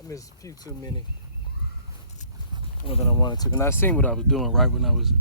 I missed a few too many more than I wanted to. And I seen what I was doing right when I was